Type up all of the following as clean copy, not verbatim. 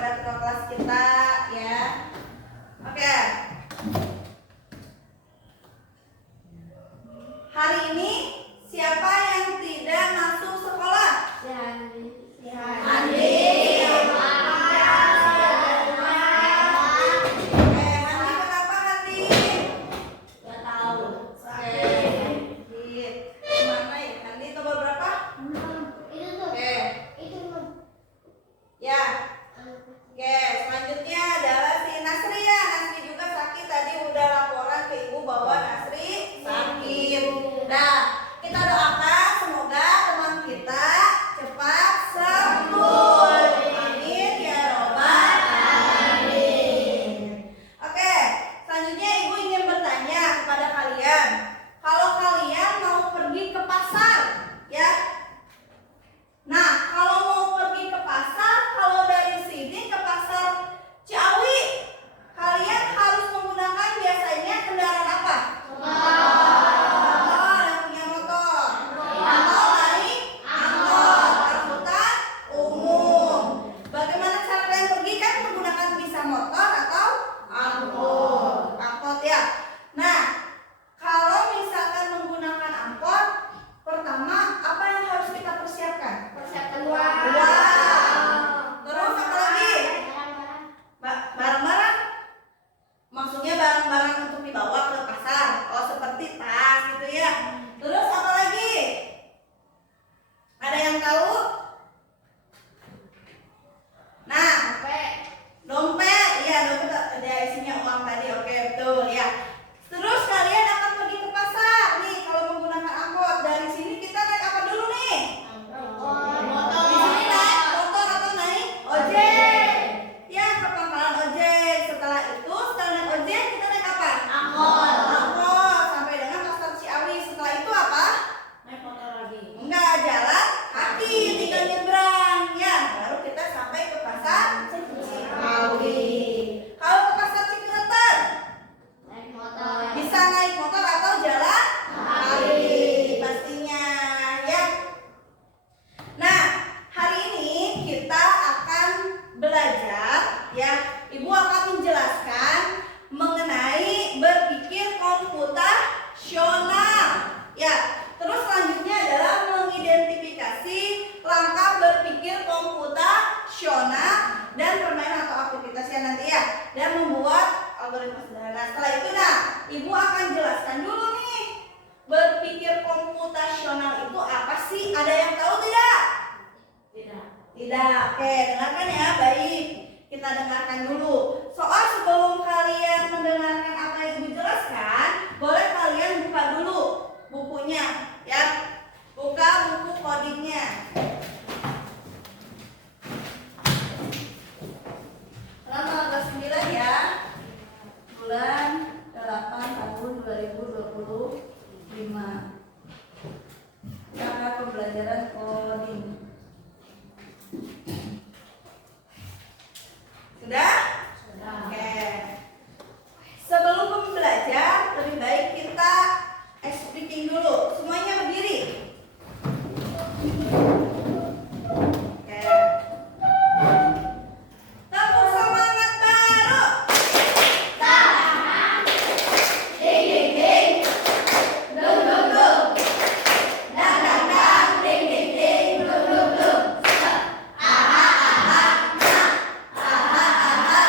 kepada ketua kelas kita ya. Oke. Hari ini siapa yang tidak masuk sekolah? Andi. Kenapa Handi? Gak tahu. Gimana ya? Handi nomor berapa? Itu tuh. Oke. Itu tuh. Ya. Oke, selanjutnya adalah si Nasri ya. Nasri juga sakit, tadi udah laporan ke ibu bahwa Nasri sakit. Nah, kita doakan semoga teman kita cepat sembuh. Amin ya robbal alamin. Oke, selanjutnya ibu ingin bertanya kepada kalian. Kalau kalian mau pergi ke pasar, ya. Nah, kalau mau pergi ke pasar, kalau dari sini ke pasar Ciawi, kalian harus menggunakan biasanya kendaraan apa? Motor, yang punya motor. Atau naik angkot, angkutan umum. Bagaimana cara kalian pergi? Kan menggunakan bisa motor atau angkot. Angkot ya. Nah, kalau misalkan menggunakan angkot, pertama apa yang harus kita persiapkan? Persiapkan Uang. Terus apa lagi? Barang-barang. Maksudnya barang-barang untuk dibawa ke pasar. Oh, seperti tas gitu ya. Terus apa lagi? Ada yang tahu? Nah, dompet. Iya, dompet ada isinya uang tadi. Oke, betul ya. Terus kalian akan pergi ke pasar. Nih, kalau menggunakan angkot dari sini kita naik apa dulu nih? Di sini naik motor atau naik ojek? Ya, ke pangkalan ojek. Setelah itu, setelah naik ojek kita naik apa? Angkot sampai dengan pasar Ciawi. Setelah itu apa? Naik motor lagi. Enggak, jalan kaki, tinggal nyebrang ya. Baru kita sampai ke pasar Ciawi. Kalau ke pasar Cikureten Naik motor. bisa naik motor atau jalan kaki pastinya ya. Nah, hari ini kita akan belajar ya. Ibu akan menjelaskan mengenai berpikir komputasional ya. Terus selanjutnya adalah mengidentifikasi langkah berpikir komputasional dan permainan atau aktivitasnya nanti ya, dan membuat algoritma sederhana. Setelah itu ibu akan jelaskan dulu nih, berpikir komputasional itu apa sih? Ada yang tahu tidak? Tidak. Oke, dengarkan ya, baik. Kita dengarkan dulu. Soal sebelum kalian mendengarkan apa yang ibu jelaskan, boleh kalian buka dulu bukunya ya. Buka buku codingnya. Tanggal 9 ya. Bulan 8 tahun 2025. Cara pembelajaran coding. Sudah? Oke. Sebelum belajar, lebih baik kita speaking dulu. Semuanya berdiri. Oke. Tepuk semangat baru. Ding ding ding. Dung dung dung. Dang dang dang. Ding ding ding. Dung dung dung. Aha aha. Aha aha.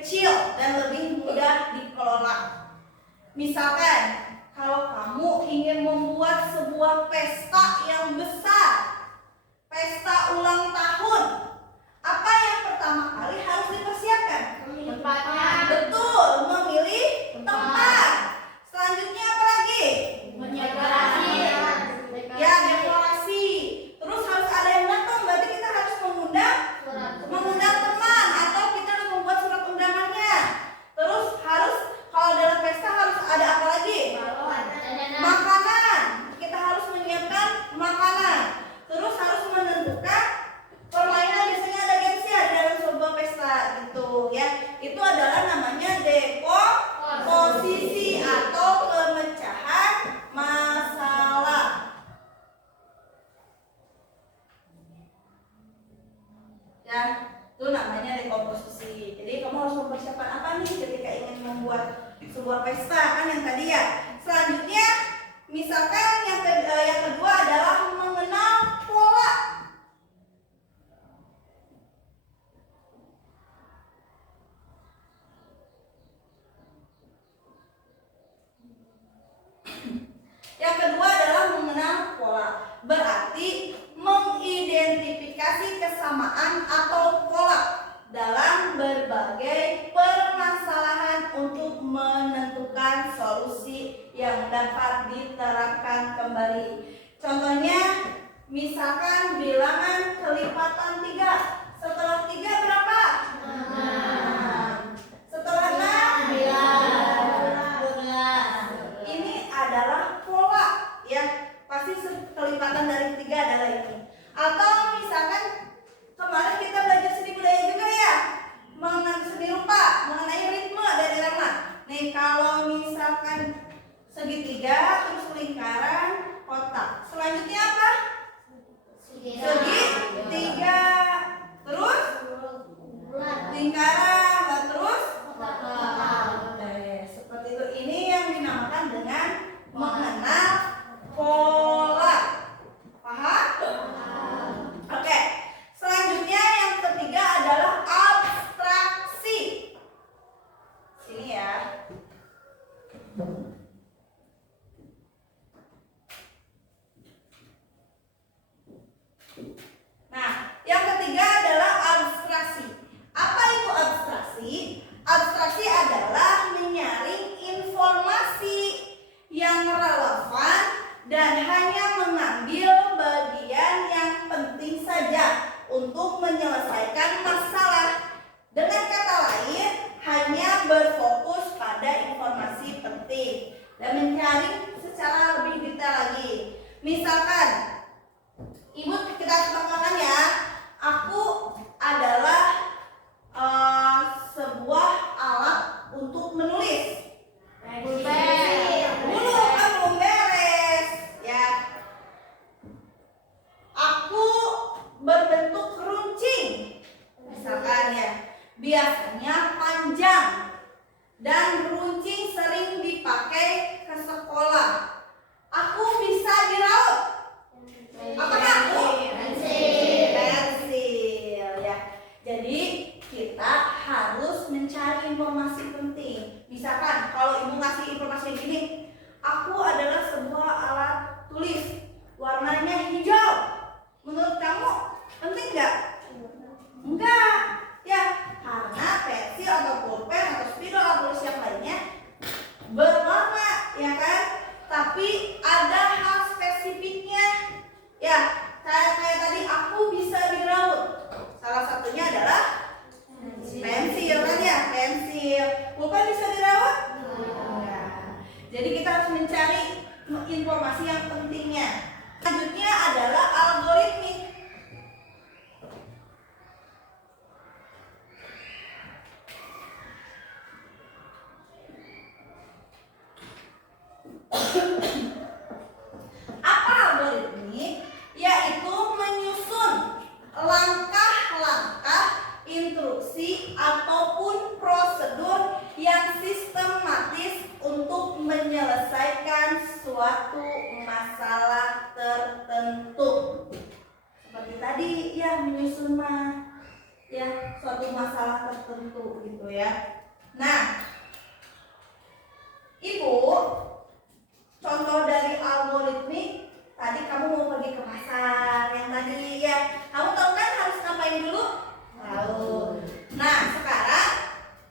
kecil dan lebih mudah dikelola. Misalkan, kalau kamu ingin membuat sebuah pesta yang besar, pesta ulang tahun, apa yang pertama kali harus dipersiapkan? Tempatnya. Betul, memilih tempat. Selanjutnya apa lagi? Dekorasi. Ya, dekorasi. Terus harus ada yang datang, berarti kita harus mengundang teman atau kita harus membuat surat undangannya. Terus harus, kalau dalam pesta harus ada apa lagi? Makanan. Kita harus menyiapkan makanan. Terus harus menentukan permainan, biasanya ada games ya dalam sebuah pesta gitu ya. Itu adalah namanya dekomposisi atau pemecahan masalah. Ya, itu namanya dekomposisi. Jadi kamu harus mempersiapkan apa nih ketika ingin membuat sebuah pesta, kan yang tadi ya. Selanjutnya, misalkan yang kedua adalah mengenal pola. Yang kedua adalah mengenal pola. Berarti mengidentifikasi kesamaan atau pola dalam berbagai permasalahan untuk menentukan solusi yang dapat diterapkan kembali. Contohnya, misalkan bilangan kelipatan 3. Setelah 3 berapa? 6. Setelah 6? 12. Ini adalah pola ya. Pasti kelipatan dari 3 adalah ini. Atau misalkan kemarin kita belajar seni budaya juga ya, mengenai seni rupa, mengenai ritme dan irama. Nih kalau misalkan segitiga terus lingkaran kotak. Selanjutnya apa? Segitiga. Terus lingkaran, terus seperti itu. Ini yang dinamakan dengan mengenal pola. Paham? Oke. Selanjutnya yang ketiga adalah abstraksi. Sini ya. Nah, yang ketiga adalah abstraksi. Apa itu abstraksi? Abstraksi adalah menyaring informasi yang relevan dan hanya mengambil bagian yang penting saja untuk menyelesaikan masalah. Dengan kata lain, hanya berfokus pada informasi penting dan mencari secara lebih detail lagi. Misalkan, Ibu kita sebutkan ya, aku adalah sebuah alat untuk menulis. Dulu kan belum beres ya. Aku berbentuk runcing, misalkan ya, biasanya panjang dan runcing sering dipakai ke sekolah. Aku bisa diraut. Apakah aku? Pensil ya. Jadi kita harus mencari informasi penting. Misalkan kalau ibu ngasih informasi gini, aku adalah sebuah alat tulis, warnanya hijau. Menurut kamu penting nggak? Enggak. Ya, karena pensil atau pulpen atau spidol atau tulis yang lainnya berwarna, ya kan? Tapi ada hal spesifiknya. Ya, kayak tadi aku bisa diraut. Salah satunya adalah pensil kan ya, pensil. Pulpen bisa diraut? Enggak. Jadi kita harus mencari informasi yang pentingnya. Selanjutnya adalah algoritmik. Apa algoritmik? Yaitu menyusun langkah-langkah, instruksi ataupun prosedur yang sistematis untuk menyelesaikan suatu masalah tertentu. Seperti tadi ya, menyusun mah ya suatu masalah tertentu gitu ya. Nah, Ibu, contoh dari algoritmik tadi kamu mau pergi ke pasar yang tadi ya. Kamu tahu kan harus ngapain dulu? Tahu. Nah, sekarang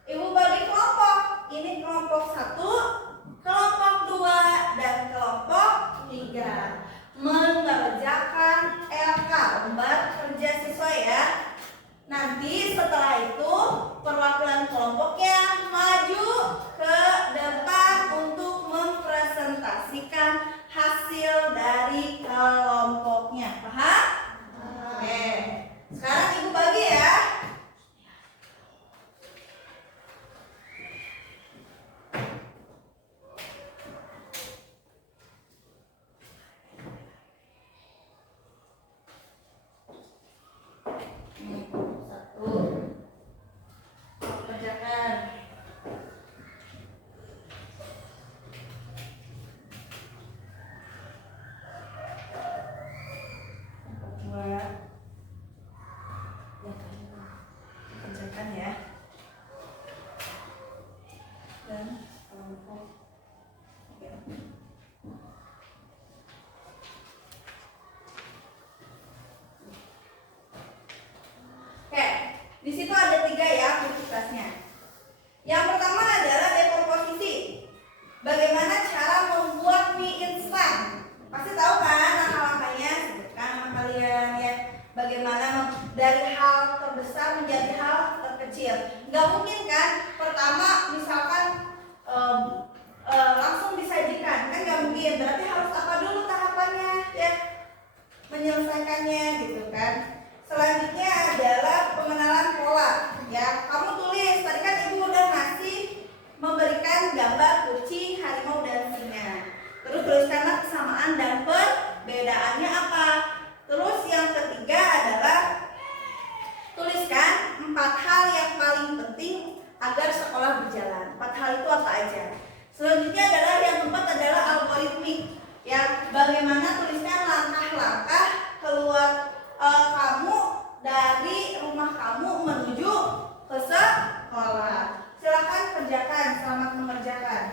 Ibu bagi kelompok. Ini kelompok 1, kelompok 2, dan kelompok 3. Mengerjakan LK, lembar kerja siswa ya. Nanti setelah itu perwakilan kelompoknya maju ke depan untuk mempresentasikan hasil dari kelompoknya. Paham? Oke. Sekarang Ibu bagi ya. Kerjakan ya. Dan kelompok. Oke, di situ ada 3 ya aktivitasnya. Yang pertama adalah dekomposisi. Bagaimana cara membuat mie instan? Pasti tahu kan langkah-langkahnya? Sebutkan sama kalian ya. Bagaimana dari hal terbesar menjadi hal terkecil. Nggak mungkin kan pertama misalkan langsung disajikan, kan nggak mungkin. Berarti harus apa dulu tahapannya ya, menyelesaikannya gitu kan. Selanjutnya adalah pengenalan pola ya. Kamu tulis, tadi kan Ibu udah ngasih memberikan gambar kucing, harimau, dan singa. Terus tuliskanlah kesamaan dan perbedaannya apa. Terus yang ketiga adalah tuliskan 4 hal yang paling penting agar sekolah berjalan. 4 hal itu apa aja? Selanjutnya adalah yang keempat adalah algoritmik. Ya, bagaimana tuliskan langkah-langkah keluar kamu dari rumah kamu menuju ke sekolah. Silakan kerjakan, selamat mengerjakan.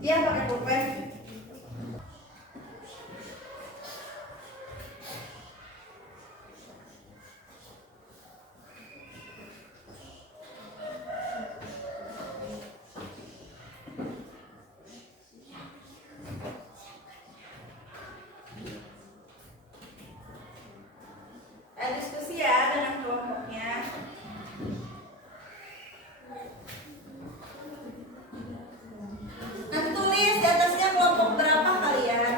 Iya, pakai pulpen. Diskusi ya dengan kelompoknya. Nanti tulis di atasnya kelompok berapa kalian.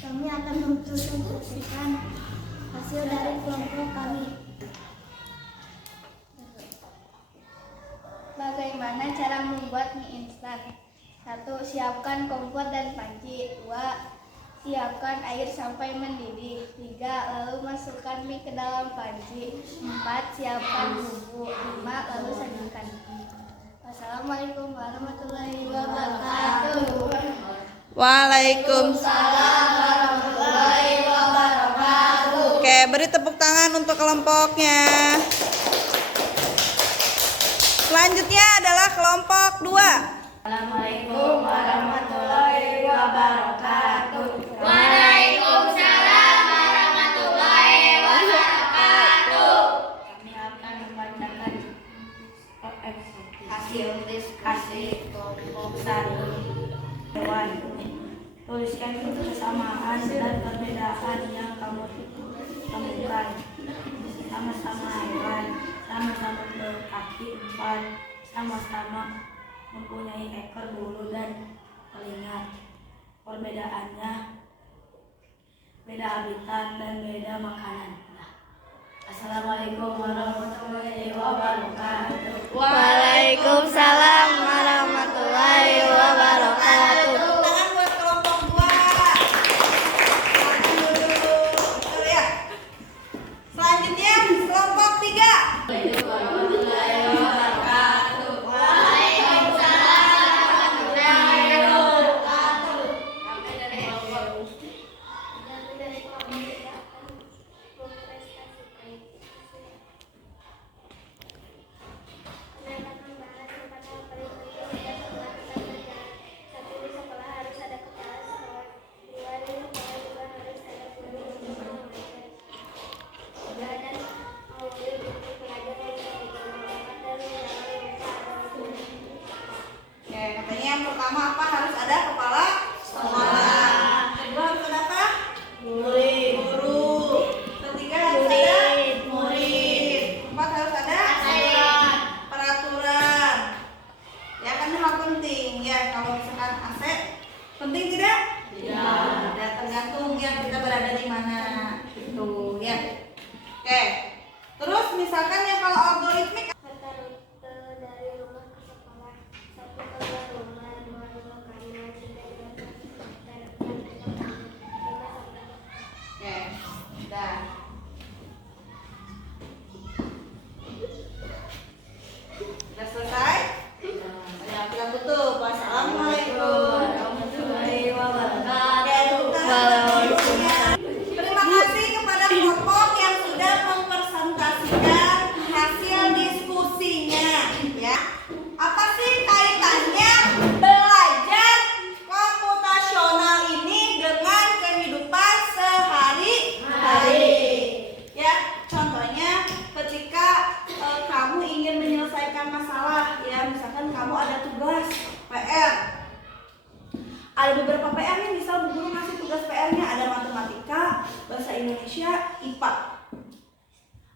Kami akan mempresentasikan hasil dari kelompok kami. Bagaimana cara membuat mie instan? 1. Siapkan kompor dan panci. 2. Siapkan air sampai mendidih. 3. Lalu masukkan mie ke dalam panci. 4. Siapkan bumbu. 5. Lalu sajikan. Wassalamualaikum warahmatullahi wabarakatuh. Waalaikumsalam warahmatullahi wabarakatuh. Oke, beri tepuk tangan untuk kelompoknya. Selanjutnya adalah kelompok 2. Assalamualaikum warahmatullahi wabarakatuh. Waalaikumsalam warahmatullahi wabarakatuh. Kami akan membacakan Hasil diskusi kelompok 1. Hewan. Tuliskan kesamaan dan perbedaan yang kamu temukan. Sama-sama hewan, sama-sama berkaki 4, sama-sama mempunyai ekor, bulu, dan telinga. Perbedaannya beda habitat dan beda makanan. Assalamualaikum warahmatullahi wabarakatuh. Waalaikumsalam warahmatullahi wabarakatuh. Tepuk tangan buat kelompok 2. Betul ya. Selanjutnya kelompok 3. Oke, katanya yang pertama apa? Harus ada kepala sekolah. Kedua harus ada apa? Guru. Ketiga harus ada murid. Keempat harus ada peraturan. Ya kan hal penting ya. Kalau misalkan AC penting tidak? Tidak. Ya, tergantung ya kita berada di mana. Gitu ya. Oke. Terus misalkan ya kalau algoritmik Kata rute dari rumah ke sekolah. 1 keluar rumah, 2 rumah kanan, 3 rumah Oke, udah. Udah selesai? Ya, kita tutup. Wassalamualaikum warahmatullahi wabarakatuh. Terima kasih kepada kelompok yang sudah mempresentasikan hasil diskusinya, ya. Apa sih kaitannya belajar komputasional ini dengan kehidupan sehari-hari? Ya, contohnya ketika kamu ingin menyelesaikan masalah, ya, misalkan kamu ada tugas PR. Ada beberapa PR nih, misal bu guru ngasih tugas PR-nya ada matematika, bahasa Indonesia, IPA.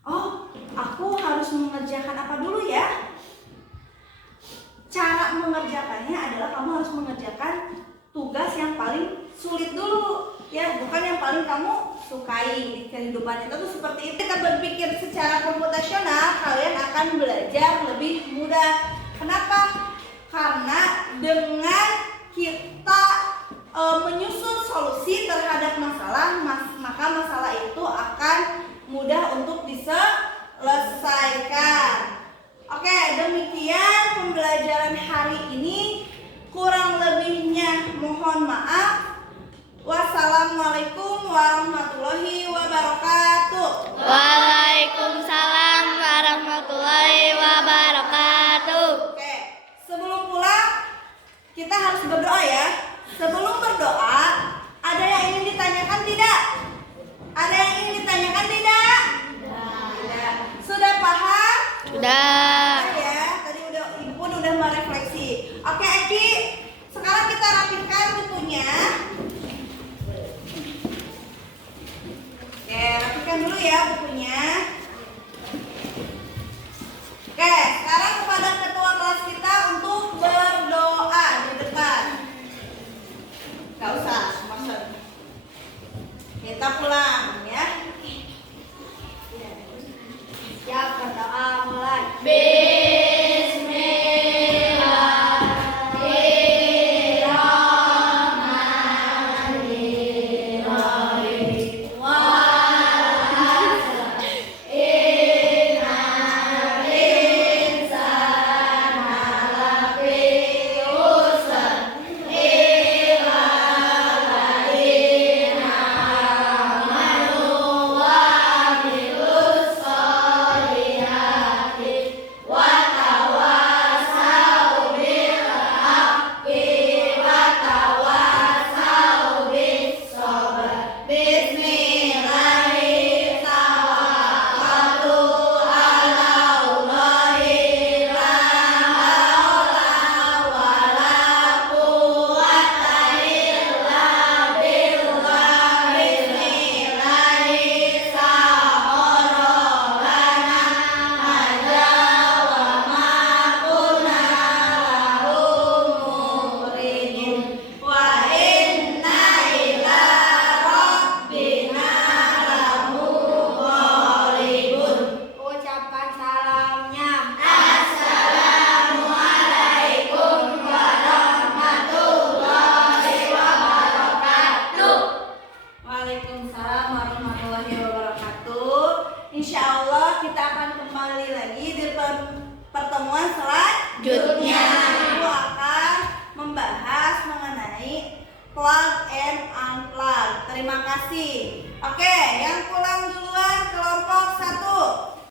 Oh, aku harus mengerjakan apa dulu ya? Cara mengerjakannya adalah kamu harus mengerjakan tugas yang paling sulit dulu, ya, bukan yang paling kamu sukai di kehidupan itu tuh seperti itu. Kita berpikir secara komputasional, kalian akan belajar lebih mudah. Kenapa? Karena dengan kita menyusun solusi terhadap masalah, maka masalah itu akan mudah untuk diselesaikan. Oke, demikian pembelajaran hari ini. Kurang lebihnya mohon maaf. Wassalamualaikum warahmatullahi wabarakatuh. Waalaikumsalam warahmatullahi wabarakatuh. Oke, sebelum pulang kita harus berdoa ya. Sebelum berdoa, ada yang ingin ditanyakan tidak? Ada yang ingin ditanyakan tidak? Tidak. Sudah paham? Sudah. Ya, tadi Ibu pun udah merefleksi. Oke, Eki, sekarang kita rapihkan bukunya. Oke, rapihkan dulu ya bukunya. Oke, sekarang kepada ketua kelas kita untuk berdoa di depan. kembali lagi di pertemuan selanjutnya. Ibu akan membahas mengenai plug and unplug. Terima kasih. Oke, yang pulang duluan kelompok 1.